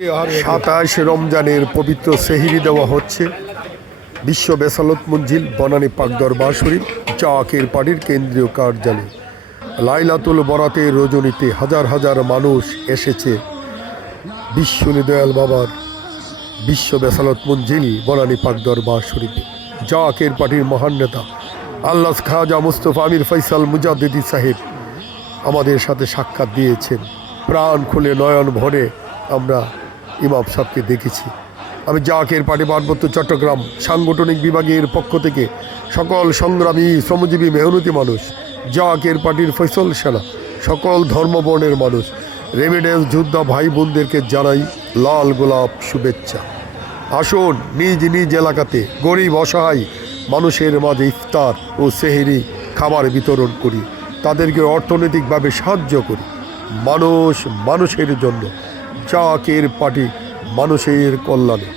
27 রমজানের পবিত্র সেহরি দেওয়া হচ্ছে বিশ্ব বেসালত মঞ্জিল বনানী পাক দরবার শরীফ জাকের পাড়ির কেন্দ্রীয় কার্যালয়ে। লাইলাতুল বরাতের রজনীতে হাজার হাজার মানুষ এসেছে বিশ্বনী দয়াল বাবার বিশ্ব বেসালত মঞ্জিল বনানী পাক দরবার শরীফে। জাকের পার্টির মহান নেতা আল্লাহ খাজা মুস্তফা আমির ফয়সাল মুজাদ্দিদি সাহেব আমাদের সাথে সাক্ষাৎ দিয়েছেন। প্রাণ খুলে নয়ন ভরে আমরা ইমাম সাহেবকে দেখেছি। আমি জাকের পার্টি পার্বত্য চট্টগ্রাম সাংগঠনিক বিভাগের পক্ষ থেকে সকল সংগ্রামী শ্রমজীবী মেহনতি মানুষ, জাকের পার্টির ফয়সল সেনা, সকল ধর্মবর্ণের মানুষ, রেমিডেন্স যোদ্ধা ভাই বোনদেরকে জানাই লাল গোলাপ শুভেচ্ছা। আসুন নিজ নিজ এলাকাতে গরিব অসহায় মানুষের মাঝে ইফতার ও সেহরি খাবার বিতরণ করি, তাদেরকে অর্থনৈতিকভাবে সাহায্য করি। মানুষ মানুষের জন্য, জাকের পার্টি মানুষের কল্যাণে।